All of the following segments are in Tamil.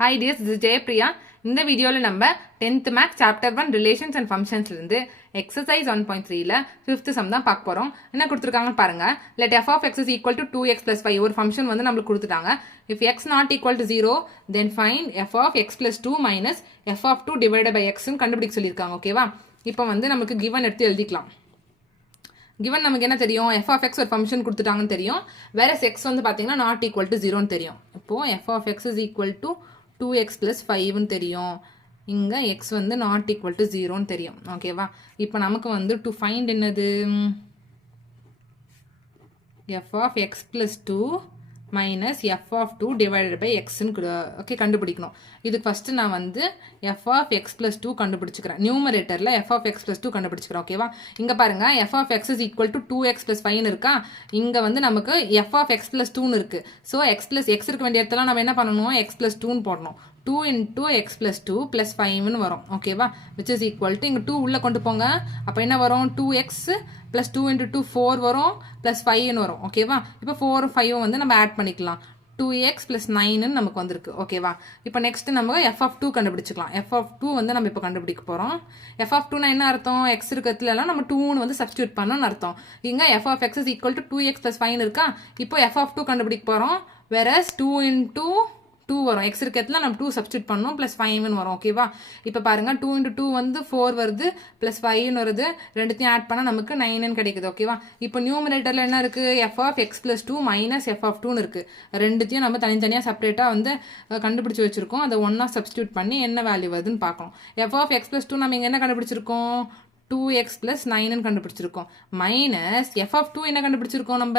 Hi dears, this is Jaypriya. இந்த வீடியோவில் நம்ம 10th maths chapter 1 relations and ஃபங்க்ஷன்ஸ்லேருந்து எக்ஸசைஸ் 1.3ல 5th சம் தான் பார்க்க போகிறோம். என்ன கொடுத்துருக்காங்கன்னு பாருங்க. Let f of x is equal to 2x plus 5 ஒரு ஃபங்க்ஷன் வந்து நம்மளுக்கு கொடுத்துட்டாங்க. if x not equal to 0 then find f of x plus 2 minus f of 2 divided by x ன்னு கண்டுபிடிக்க சொல்லியிருக்காங்க. ஓகேவா? இப்போ வந்து நமக்கு கிவன் எடுத்து எழுதிக்கலாம். given நமக்கு என்ன தெரியும், f of x ஒரு ஃபங்க்ஷன் கொடுத்துட்டாங்கன்னு தெரியும். வேற x வந்து பார்த்தீங்கன்னா நாட் ஈக்குவல் டு 0ன்னு தெரியும். இப்போ f of x is equal to 2x plus 5ன்னு தெரியும். இங்கே x வந்து நாட் ஈக்குவல் டு 0ன்னு தெரியும். ஓகேவா? இப்போ நமக்கு வந்து டு ஃபைண்ட் என்னது, f of x plus 2 minus f of 2 divided by xன்னு okay கண்டுபிடிக்கணும். இதுக்கு ஃபஸ்ட்டு நான் வந்து f of x plus 2 கண்டுபிடிச்சிக்கிறேன். நியூமரேட்டரில் f of x plus 2 கண்டுபிடிச்சிக்கிறேன். ஓகேவா? இங்கே பாருங்க, f of x is equal to 2x plus 5ன்னு இருக்கா. இங்கே வந்து நமக்கு f of x plus 2ன்னு இருக்கு. ஸோ x plus x இருக்க வேண்டிய இடத்துல நம்ம என்ன பண்ணணும், x plus 2ன்னு போடணும். 2 into x plus 2 plus 5ன்னு வரும். ஓகேவா? which is equal to இங்கே 2 உள்ளே கொண்டு போங்க. அப்போ என்ன வரும், 2x plus 2 into 2 4 வரும் plus 5ன்னு வரும். ஓகேவா? இப்போ 4 5 வந்து நம்ம ஆட் பண்ணிக்கலாம். 2x plus 9ன்னு நமக்கு வந்திருக்கு. ஓகேவா? இப்போ நெக்ஸ்ட் நம்ம f of 2 கண்டுபிடிச்சிக்கலாம். f of 2 வந்து நம்ம இப்போ கண்டுபிடிக்க போகிறோம். f of 2 என்ன அர்த்தம், x இருக்கிறதுலாம் நம்ம 2ன்னு வந்து சப்ஸ்டியூட் பண்ணணும்னு அர்த்தம். இங்கே f of x is equal to 2x plus 5 இருக்கா. இப்போ f of 2 கண்டுபிடிக்க போகிறோம். whereas 2 into 2 வரும். x இருக்கிறதுல நம்ம 2 சப்ஸ்டியூட் பண்ணணும் ப்ளஸ் 5ன்னு வரும். ஓகேவா? இப்போ பாருங்க, 2 into 2 வந்து 4 வருது ப்ளஸ் 5ன்னு வருது. ரெண்டுத்தையும் ஆட் பண்ணால் நமக்கு 9ன்னு கிடைக்குது. ஓகேவா? இப்போ நியூமரேட்டரில் என்ன இருக்குது, f of x plus 2 minus f of 2ன்னு இருக்குது. ரெண்டுத்தையும் நம்ம தனித்தனியாக செப்பரேட்டாக வந்து கண்டுபிடிச்சி வச்சுருக்கோம். அதை ஒன்றா சப்ஸ்டியூட் பண்ணி என்ன வேல்யூ வருதுன்னு பார்க்கணும். f of x plus 2 நம்ம இங்கே என்ன கண்டுபிடிச்சிருக்கோம், 2x plus 9ன்னு கண்டுபிடிச்சிருக்கோம். மைனஸ் f of 2 என்ன கண்டுபிடிச்சிருக்கோம், நம்ம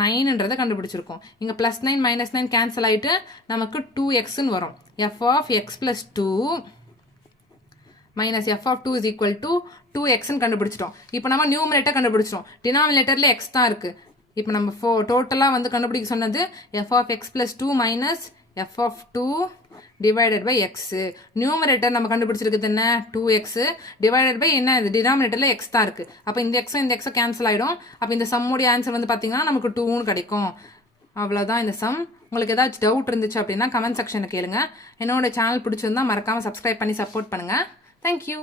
9ன்றதை கண்டுபிடிச்சிருக்கோம். இங்கே ப்ளஸ் 9 மைனஸ் 9 கேன்சல் ஆகிட்டு நமக்கு 2xன்னு வரும். f of x plus 2 minus f of 2 is equal to 2xன்னு கண்டுபிடிச்சிட்டோம். இப்போ நம்ம நியூமரேட்டர் கண்டுபிடிச்சிட்டோம். டினாமினேட்டரில் x தான் இருக்குது. இப்போ நம்ம டோட்டலாக வந்து கண்டுபிடிக்க சொன்னது f of x plus 2 minus f of 2 divided by x. Numerator நம்ம கண்டுபிடிச்சிருக்குது என்ன, 2x divided by என்ன, இது டினாமினேட்டரில் x தான் இருக்குது. அப்போ இந்த x இந்த x கேன்சல் ஆகிடும். அப்போ இந்த சம்முடைய ஆன்சர் வந்து பார்த்தீங்கன்னா நமக்கு 2ன்னு கிடைக்கும். அவ்வளோதான் இந்த சம். உங்களுக்கு ஏதாச்சும் டவுட் இருந்துச்சு அப்படின்னா கமெண்ட் செக்ஷனில் கேளுங்க. என்னோட சேனல் பிடிச்சிருந்தா மறக்காமல் சப்ஸ்கிரைப் பண்ணி சப்போர்ட் பண்ணுங்கள். தேங்க்யூ.